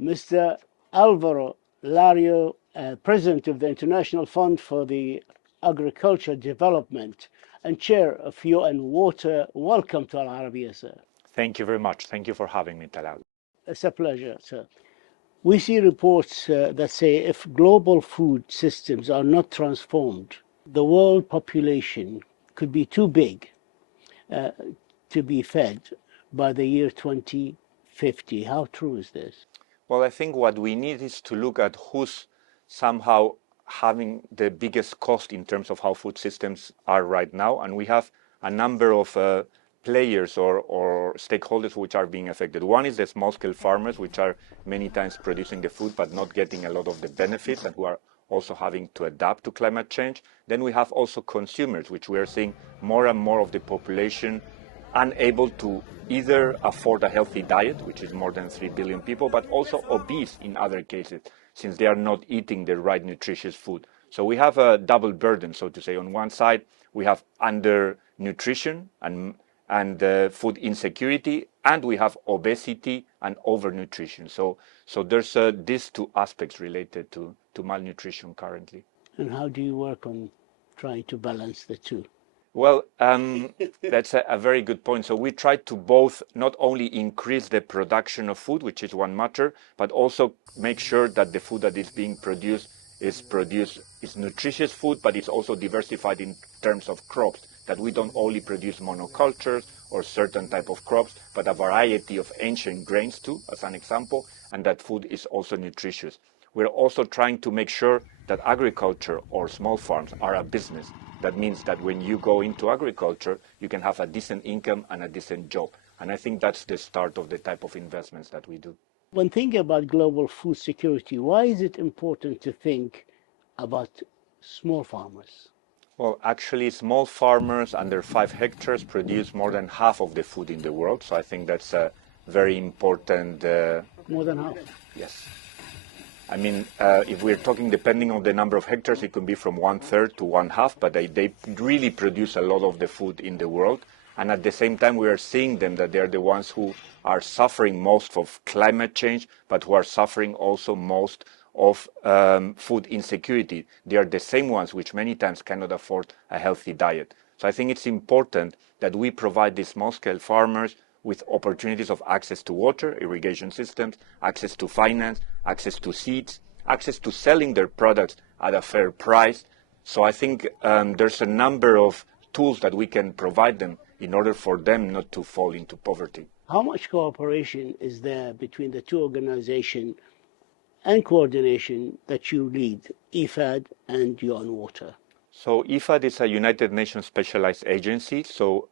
Mr. Alvaro Lario, President of the International Fund for the Agriculture Development and Chair of UN Water. Welcome to Al Arabiya, sir. Thank you very much. Thank you for having me, Talal. It's a pleasure, sir. We see reports that say if global food systems are not transformed, the world population could be too big to be fed by the year 2050. How true is this? Well, I think what we need is to look at who's somehow having the biggest cost in terms of how food systems are right now. And we have a number of players or stakeholders which are being affected. One is the small-scale farmers, which are many times producing the food but not getting a lot of the benefits, and who are also having to adapt to climate change. Then we have also consumers, which we are seeing more and more of the population unable to either afford a healthy diet, which is more than 3 billion people, but also obese in other cases, since they are not eating the right nutritious food. So we have a double burden, so to say. On one side, we have undernutrition and food insecurity, and we have obesity and overnutrition. So there's these two aspects related to malnutrition currently. And how do you work on trying to balance the two? Well, that's a very good point. So we try to both not only increase the production of food, which is one matter, but also make sure that the food that is being produced is nutritious food, but it's also diversified in terms of crops, that we don't only produce monocultures or certain type of crops, but a variety of ancient grains too, as an example, and that food is also nutritious. We're also trying to make sure that agriculture or small farms are a business. That means that when you go into agriculture, you can have a decent income and a decent job. And I think that's the start of the type of investments that we do. When thinking about global food security, why is it important to think about small farmers? Well, actually, small farmers under 5 hectares produce more than half of the food in the world. So I think that's a very important... More than half? Yes. I mean, if we're talking, depending on the number of hectares, it could be from 1/3 to 1/2, but they really produce a lot of the food in the world. And at the same time, we are seeing them that they're the ones who are suffering most of climate change, but who are suffering also most of food insecurity. They are the same ones which many times cannot afford a healthy diet. So I think it's important that we provide these small-scale farmers with opportunities of access to water, irrigation systems, access to finance, access to seeds, access to selling their products at a fair price. So I think there's a number of tools that we can provide them in order for them not to fall into poverty. How much cooperation is there between the two organizations and coordination that you lead, IFAD and UN Water? So IFAD is a United Nations specialized agency. So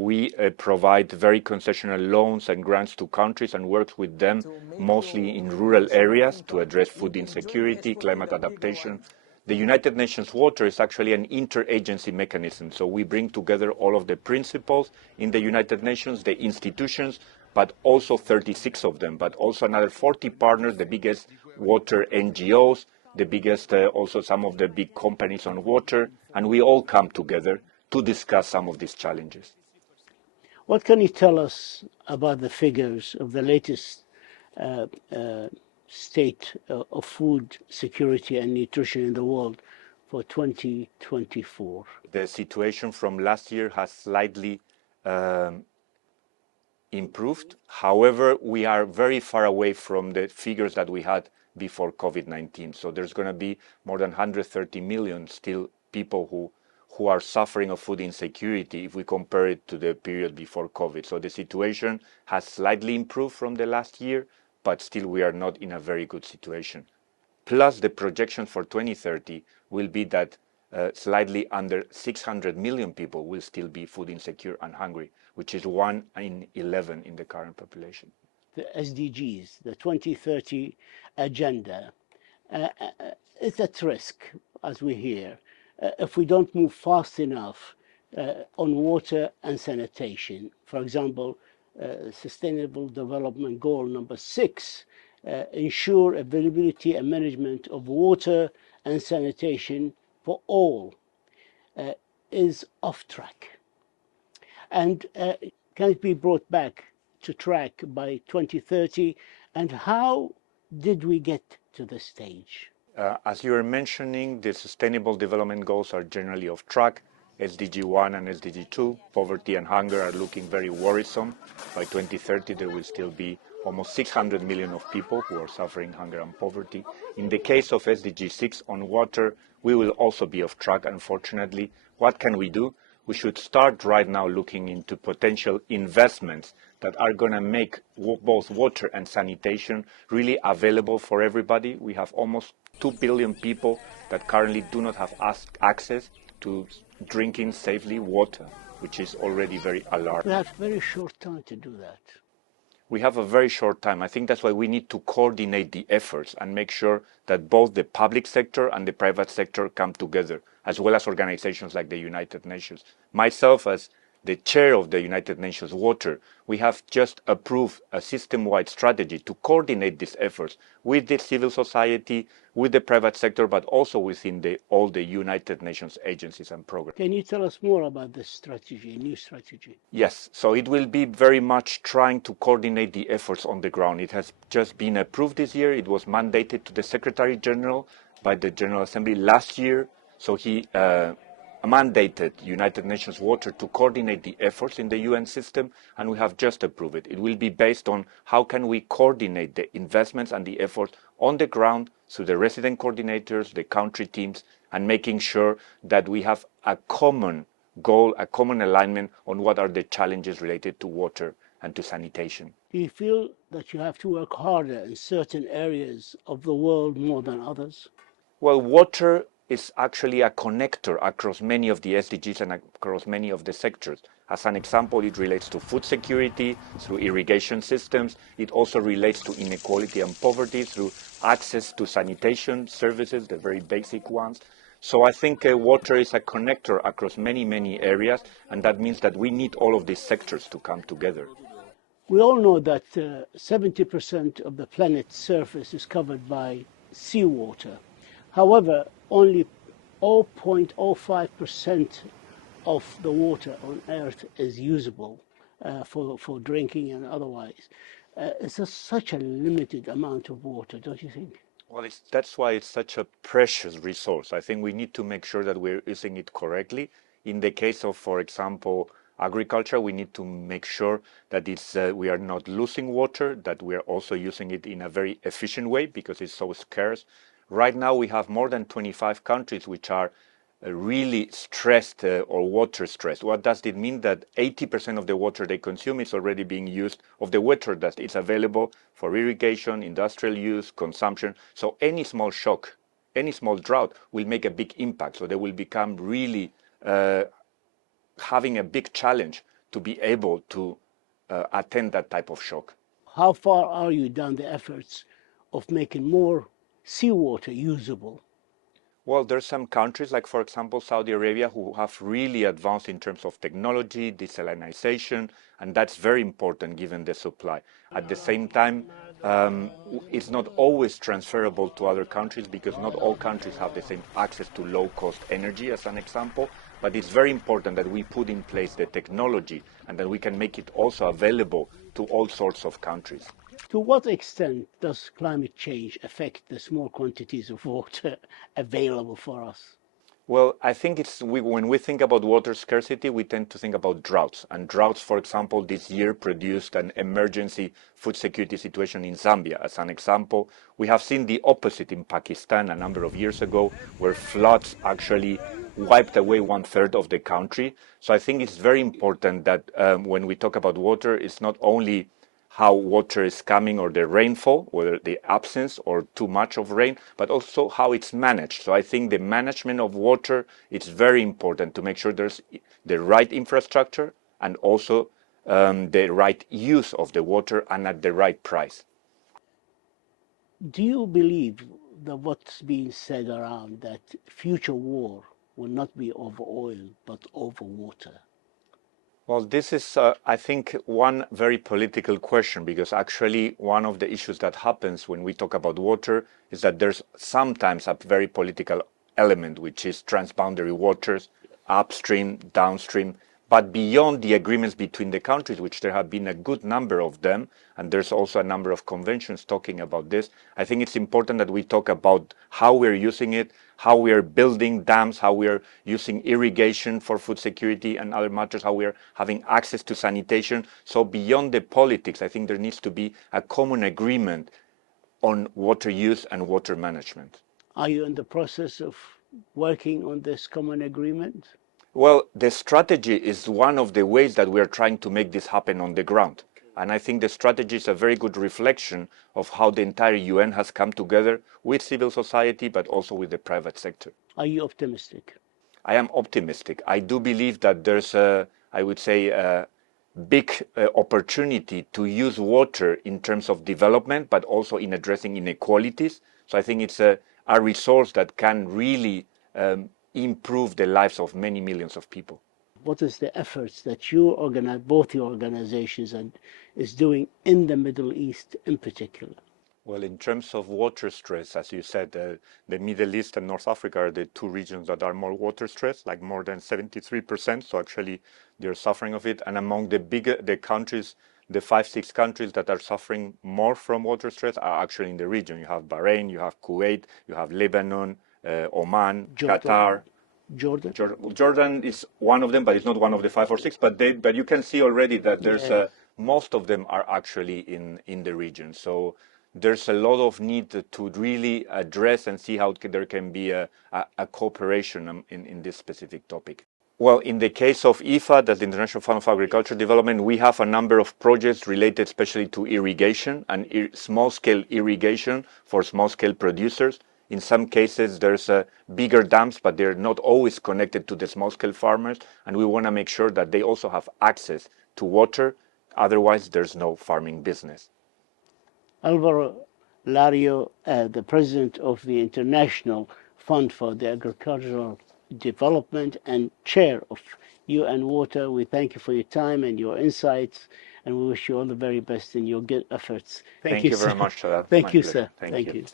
we provide very concessional loans and grants to countries and work with them mostly in rural areas to address food insecurity, climate adaptation. The United Nations Water is actually an interagency mechanism. So we bring together all of the principles in the United Nations, the institutions, but also 36 of them, but also another 40 partners, the biggest water NGOs, the biggest, also some of the big companies on water, and we all come together to discuss some of these challenges. What can you tell us about the figures of the latest state of food security and nutrition in the world for 2024? The situation from last year has slightly improved. However, we are very far away from the figures that we had before COVID-19. So there's going to be more than 130 million still people who are suffering of food insecurity if we compare it to the period before COVID. So the situation has slightly improved from the last year, but still we are not in a very good situation. Plus the projection for 2030 will be that slightly under 600 million people will still be food insecure and hungry, which is 1 in 11 in the current population. The SDGs, the 2030 agenda, it's at risk, as we hear, if we don't move fast enough on water and sanitation. For example, Sustainable Development Goal number 6, ensure availability and management of water and sanitation for all, is off track. And can it be brought back to track by 2030? And how did we get to this stage? As you were mentioning, the Sustainable Development Goals are generally off track. SDG 1 and SDG 2, poverty and hunger, are looking very worrisome. By 2030, there will still be almost 600 million of people who are suffering hunger and poverty. In the case of SDG 6 on water, we will also be off track, unfortunately. What can we do? We should start right now looking into potential investments that are going to make both water and sanitation really available for everybody. We have almost 2 billion people that currently do not have access to drinking safely water, which is already very alarming. We have very short time to do that. We have a very short time. I think that's why we need to coordinate the efforts and make sure that both the public sector and the private sector come together, as well as organizations like the United Nations. Myself, as the chair of the United Nations Water, we have just approved a system-wide strategy to coordinate these efforts with the civil society, with the private sector, but also within all the United Nations agencies and programs. Can you tell us more about this strategy, new strategy? Yes, so it will be very much trying to coordinate the efforts on the ground. It has just been approved this year. It was mandated to the Secretary General by the General Assembly last year. So he mandated United Nations Water to coordinate the efforts in the UN system, and we have just approved it. It will be based on how can we coordinate the investments and the efforts on the ground through the resident coordinators, the country teams, and making sure that we have a common goal, a common alignment on what are the challenges related to water and to sanitation. Do you feel that you have to work harder in certain areas of the world more than others? Well, water is actually a connector across many of the SDGs and across many of the sectors. As an example, it relates to food security through irrigation systems. It also relates to inequality and poverty through access to sanitation services, the very basic ones. So I think water is a connector across many, many areas, and that means that we need all of these sectors to come together. We all know that 70% of the planet's surface is covered by seawater. However, only 0.05% of the water on Earth is usable for drinking and otherwise. It's such a limited amount of water, don't you think? Well, that's why it's such a precious resource. I think we need to make sure that we're using it correctly. In the case of, for example, agriculture, we need to make sure that we are not losing water, that we are also using it in a very efficient way because it's so scarce. Right now, we have more than 25 countries which are really stressed or water stressed. What does it mean? That 80% of the water they consume is already being used, of the water that is available for irrigation, industrial use, consumption. So any small shock, any small drought will make a big impact. So they will become really having a big challenge to be able to attend that type of shock. How far are you down the efforts of making more seawater usable? Well, there's some countries like, for example, Saudi Arabia, who have really advanced in terms of technology, desalination, and that's very important given the supply. At the same time, it's not always transferable to other countries because not all countries have the same access to low-cost energy, as an example. But it's very important that we put in place the technology and that we can make it also available to all sorts of countries. To what extent does climate change affect the small quantities of water available for us? Well, I think when we think about water scarcity, we tend to think about droughts. And droughts, for example, this year produced an emergency food security situation in Zambia. As an example, we have seen the opposite in Pakistan a number of years ago, where floods actually wiped away 1/3 of the country. So I think it's very important that when we talk about water, it's not only how water is coming or the rainfall, whether the absence or too much of rain, but also how it's managed. So I think the management of water is very important to make sure there's the right infrastructure and also the right use of the water and at the right price. Do you believe that what's being said around that future war will not be over oil but over water? Well, this is, I think, one very political question, because actually one of the issues that happens when we talk about water is that there's sometimes a very political element, which is transboundary waters, upstream, downstream. But beyond the agreements between the countries, which there have been a good number of them, and there's also a number of conventions talking about this, I think it's important that we talk about how we're using it, how we are building dams, how we are using irrigation for food security and other matters, how we are having access to sanitation. So beyond the politics, I think there needs to be a common agreement on water use and water management. Are you in the process of working on this common agreement? Well, the strategy is one of the ways that we are trying to make this happen on the ground. And I think the strategy is a very good reflection of how the entire UN has come together with civil society, but also with the private sector. Are you optimistic? I am optimistic. I do believe that there's I would say, a big opportunity to use water in terms of development, but also in addressing inequalities. So I think it's a resource that can really improve the lives of many millions of people. What is the efforts that you organize, both your organizations, and is doing in the Middle East in particular? Well, in terms of water stress, as you said, the Middle East and North Africa are the two regions that are more water stressed, like more than 73%. So actually, they're suffering of it. And among the countries, the 5-6 countries that are suffering more from water stress are actually in the region. You have Bahrain, you have Kuwait, you have Lebanon, Oman, Qatar. Jordan is one of them, but it's not one of the 5 or 6. But you can see already that there's most of them are actually in the region. So there's a lot of need to really address and see how there can be a cooperation in this specific topic. Well, in the case of IFAD, that's the International Fund for Agriculture Development, we have a number of projects related especially to irrigation and small-scale irrigation for small-scale producers. In some cases, there's bigger dams, but they're not always connected to the small-scale farmers, and we want to make sure that they also have access to water. Otherwise, there's no farming business. Alvaro, Lario, the president of the International Fund for the Agricultural Development and chair of UN Water, we thank you for your time and your insights, and we wish you all the very best in your good efforts. Thank you very much. Thank you, sir. Thank you.